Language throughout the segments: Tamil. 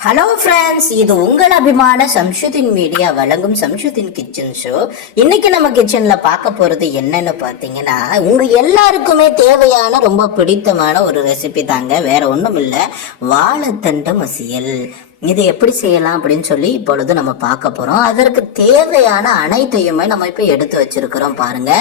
ஹலோ ஃப்ரெண்ட்ஸ் இது உங்கள் அபிமான சம்ஷுதின் மீடியா வழங்கும் சம்ஷுதின் கிச்சன் ஷோ இன்னைக்கு நம்ம கிச்சன்ல பார்க்க போறது என்னன்னு பார்த்தீங்கன்னா உங்க எல்லாருக்குமே தேவையான ரொம்ப பிடித்தமான ஒரு ரெசிபி தாங்க. வேற ஒன்றும் இல்லை வாழைத்தண்டு மசியல். இது எப்படி செய்யலாம் அப்படின்னு சொல்லி இப்பொழுது நம்ம பார்க்க போறோம். அதற்கு தேவையான அனைத்தையுமே நம்ம இப்போ எடுத்து வச்சிருக்கிறோம் பாருங்க.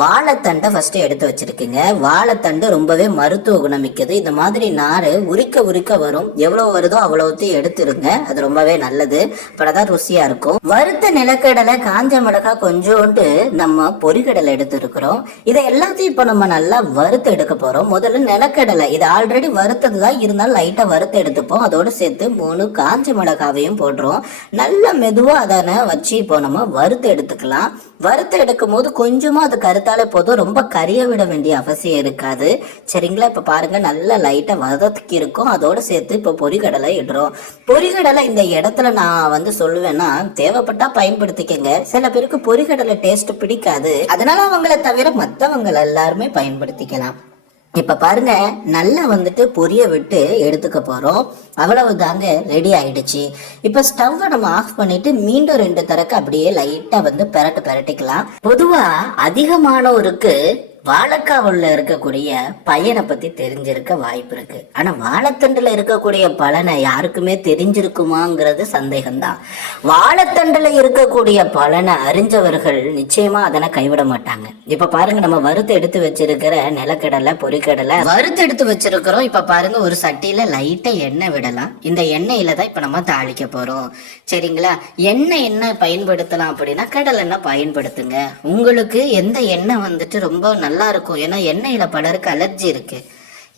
வாழைத்தண்டை ஃபர்ஸ்ட் எடுத்து வச்சிருக்கீங்க. வாழைத்தண்டு ரொம்பவே மருத்துவ குணமிக்கது. இந்த மாதிரி நார் உரிக்க உரிக்க வரும். எவ்வளவு வருதோ அவ்வளவுத்தையும் எடுத்துருங்க. அது ரொம்பவே நல்லது. அப்பதான் ருசியா இருக்கும். வறுத்த நிலக்கடலை காஞ்ச மிளகாய் கொஞ்சோண்டு நம்ம பொரிகடலை எடுத்துருக்கிறோம். இதை எல்லாத்தையும் இப்போ நம்ம நல்லா வறுத்து எடுக்க போறோம். முதல்ல நிலக்கடலை. இது ஆல்ரெடி வறுத்தது தான் இருந்தாலும் லைட்டா வறுத்து எடுத்துப்போம். அதோட சேர்த்து மூணு காஞ்ச மிளகாவையும் போடுறோம். நல்ல மெதுவாக அதனை வச்சு இப்போ நம்ம வறுத்து எடுத்துக்கலாம். வறுத்து எடுக்கும் போது கொஞ்சமாக அது கருத்தாலே போதும். ரொம்ப கரிய விட வேண்டிய அவசியம் இருக்காது. சரிங்களா? இப்போ பாருங்க நல்லா லைட்டாக வதத்துக்கு இருக்கும். அதோட சேர்த்து இப்போ பொரிகடலை இடுறோம். பொறிகடலை இந்த இடத்துல நான் வந்து சொல்லுவேன்னா தேவைப்பட்டா பயன்படுத்திக்கங்க. சில பேருக்கு பொறிகடலை டேஸ்ட் பிடிக்காது. அதனால அவங்கள தவிர மற்றவங்க எல்லாருமே பயன்படுத்திக்கலாம். இப்ப பாருங்க நல்லா வந்துட்டு பொரிய விட்டு எடுத்துக்க போறோம். அவ்வளவு தாங்க ரெடி ஆயிடுச்சு. இப்ப ஸ்டவ்வை நம்ம ஆஃப் பண்ணிட்டு மீண்டும் ரெண்டு தரக்கு அப்படியே லைட்டா வந்து பெரட்டு பெரட்டிக்கலாம். பொதுவா அதிகமானோருக்கு வாழைக்காவுல இருக்கக்கூடிய பயனை பத்தி தெரிஞ்சிருக்க வாய்ப்பு இருக்கு. ஆனா வாழைத்தண்டுல இருக்கக்கூடிய பலனை யாருக்குமே தெரிஞ்சிருக்குமாங்கிறது சந்தேகம்தான். வாழைத்தண்டுல இருக்கக்கூடிய பலனை அறிஞ்சவர்கள் நிச்சயமா அதனை கைவிட மாட்டாங்க. இப்ப பாருங்க நம்ம வறுத்து எடுத்து வச்சிருக்கிற நிலக்கடலை பொரிக்கடலை வறுத்து எடுத்து வச்சிருக்கிறோம். இப்ப பாருங்க ஒரு சட்டியில லைட்டா எண்ணெய் விடலாம். இந்த எண்ணெயில தான் இப்ப நம்ம தாளிக்க போறோம். சரிங்களா? எண்ணெய் என்ன பயன்படுத்தலாம் அப்படின்னா கடலை பயன்படுத்துங்க. உங்களுக்கு எந்த எண்ணெய் வந்துட்டு ரொம்ப நல்ல நல்லா இருக்கும் ஏன்னா எண்ணெயில பலருக்கு அலர்ஜி இருக்கு.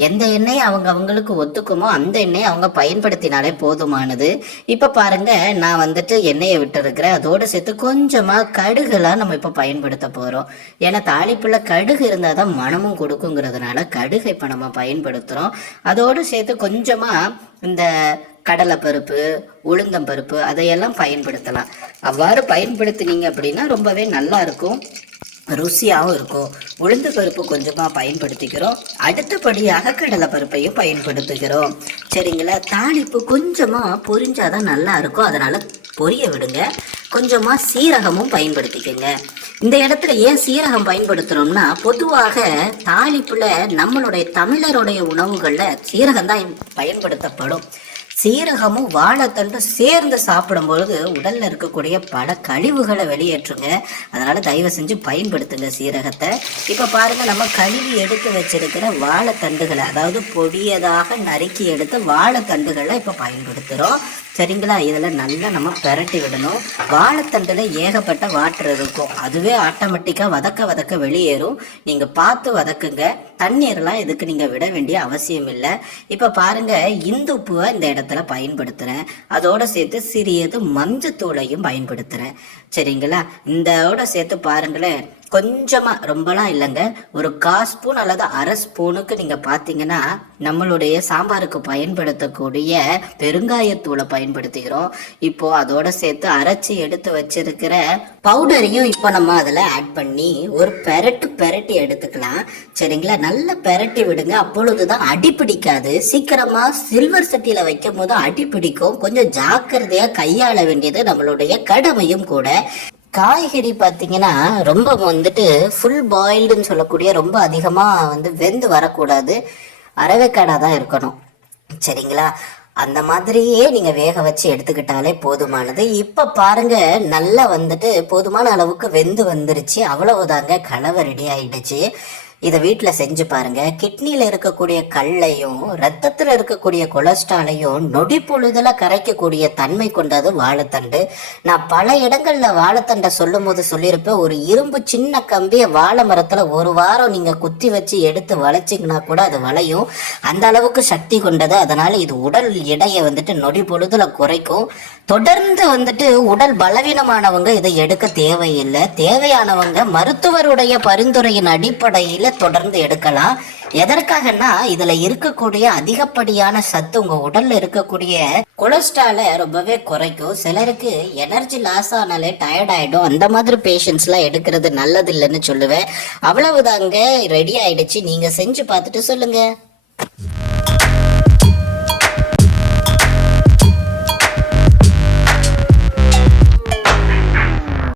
எந்த எண்ணெய் அவங்க அவங்களுக்கு ஒத்துக்குமோ அந்த எண்ணெயை அவங்க பயன்படுத்தினாலே போதுமானது. இப்போ பாருங்க நான் வந்துட்டு எண்ணெயை விட்டுருக்கிறேன். அதோடு சேர்த்து கொஞ்சமாக கடுகுலாம் நம்ம இப்போ பயன்படுத்த போகிறோம் ஏன்னா தாளிப்புள்ள கடுகு இருந்தால் தான் மனமும் கொடுக்குங்கிறதுனால கடுகு இப்போ நம்ம பயன்படுத்துகிறோம் அதோடு சேர்த்து கொஞ்சமாக இந்த கடலைப்பருப்பு உளுந்தம்பருப்பு அதையெல்லாம் பயன்படுத்தலாம். அவ்வாறு பயன்படுத்தினீங்க அப்படின்னா ரொம்பவே நல்லா இருக்கும் ருசியாகவும் இருக்கும். உளுந்து பருப்பு கொஞ்சமாக பயன்படுத்திக்கிறோம். அடுத்தபடியாக கடலை பருப்பையும் பயன்படுத்துகிறோம். சரிங்களா? தாளிப்பு கொஞ்சமாக பொரிஞ்சாதான் நல்லா இருக்கும் அதனால் பொரிய விடுங்க. கொஞ்சமாக சீரகமும் பயன்படுத்திக்கோங்க. இந்த இடத்துல ஏன் சீரகம் பயன்படுத்துகிறோம்னா பொதுவாக தாளிப்பில் நம்மளுடைய தமிழருடைய உணவுகளில் சீரகம் தான் பயன்படுத்தப்படும். சீரகமும் வாழைத்தண்டும் சேர்ந்து சாப்பிடும் பொழுது உடல்ல இருக்கக்கூடிய பல கழிவுகளை வெளியேற்றுங்க. அதனால தயவு செஞ்சு பயன்படுத்துங்க சீரகத்தை. இப்ப பாருங்க நம்ம கழுவி எடுத்து வச்சிருக்கிற வாழைத்தண்டுகளை அதாவது பொடியதாக நறுக்கி எடுத்து வாழைத்தண்டுகளை இப்ப பயன்படுத்துறோம். சரிங்களா? இதில் நல்லா நம்ம பெரட்டி விடணும். வாழைத்தண்டில் ஏகப்பட்ட வாட்டர் இருக்கும். அதுவே ஆட்டோமேட்டிக்காக வதக்க வதக்க வெளியேறும். நீங்கள் பார்த்து வதக்குங்க. தண்ணீர்லாம் இதுக்கு நீங்கள் விட வேண்டிய அவசியம் இல்லை. இப்போ பாருங்க இந்துப்புவை இந்த இடத்துல பயன்படுத்துகிறேன் அதோட சேர்த்து சிறியது மஞ்சத்தூளையும் பயன்படுத்துகிறேன் சரிங்களா? இந்தோட சேர்த்து பாருங்களேன். கொஞ்சமாக ரொம்பலாம் இல்லைங்க. ஒரு கா ஸ்பூன் அல்லது அரை ஸ்பூனுக்கு நீங்கள் பார்த்தீங்கன்னா நம்மளுடைய சாம்பாருக்கு பயன்படுத்தக்கூடிய பெருங்காயத்தூளை பயன்படுத்திக்கிறோம். இப்போ அதோட சேர்த்து அரைச்சி எடுத்து வச்சிருக்கிற பவுடரையும் இப்போ நம்ம அதில் ஆட் பண்ணி ஒரு பெரட்டு பெரட்டி எடுத்துக்கலாம். சரிங்களா? நல்லா பெரட்டி விடுங்க. அப்பொழுது தான் அடி பிடிக்காது. சீக்கிரமாக சில்வர் சட்டியில் வைக்கும் போது அடி பிடிக்கும். கொஞ்சம் ஜாக்கிரதையாக கையாள வேண்டியது நம்மளுடைய கடமையும் கூட. காய்கறி பார்த்தீங்கன்னா ரொம்ப வந்துட்டு ஃபுல் பாயில்டுன்னு சொல்லக்கூடிய ரொம்ப அதிகமாக வந்து வெந்து வரக்கூடாது. அரவைக்காடாக தான் இருக்கணும். சரிங்களா? அந்த மாதிரியே நீங்கள் வேக வச்சு எடுத்துக்கிட்டாலே போதுமானது. இப்போ பாருங்க நல்லா வந்துட்டு போதுமான அளவுக்கு வெந்து வந்துருச்சு. அவ்வளவுதாங்க கலவை ரெடி ஆயிடுச்சு. இதை வீட்டில் செஞ்சு பாருங்க. கிட்னியில் இருக்கக்கூடிய கல்லையும் ரத்தத்தில் இருக்கக்கூடிய கொலஸ்ட்ராலையும் நொடி பொழுதுல கரைக்கக்கூடிய தன்மை கொண்டது வாழைத்தண்டு. நான் பல இடங்களில் வாழைத்தண்டை சொல்லும் போது சொல்லியிருப்பேன். ஒரு இரும்பு சின்ன கம்பியை வாழை மரத்தில் ஒரு வாரம் நீங்கள் குத்தி வச்சு எடுத்து வளைச்சிங்கன்னா கூட அது வளையும். அந்த அளவுக்கு சக்தி கொண்டது. அதனால இது உடல் எடையை வந்துட்டு நொடி பொழுதுல குறைக்கும். தொடர்ந்து வந்துட்டு உடல் பலவீனமானவங்க இதை எடுக்க தேவையில்லை. தேவையானவங்க மருத்துவருடைய பரிந்துரையின் அடிப்படையில் தொடர்ந்து எடுக்கலாம். எதற்காகன்னா இதுல இருக்கக்கூடிய அதிகப்படியான சத்து உங்க உடல்ல இருக்கக்கூடிய கொலஸ்ட்ரால ரொம்பவே குறைக்கும். சிலருக்கு எனர்ஜி லாஸ் ஆனாலே டயர்ட் ஆயிடும். அந்த மாதிரி பேஷண்ட்ஸ்லாம் எடுக்கிறது நல்லது இல்லைன்னு சொல்லுவேன். அவ்வளவுதாங்க ரெடி ஆயிடுச்சு. நீங்க செஞ்சு பார்த்துட்டு சொல்லுங்க.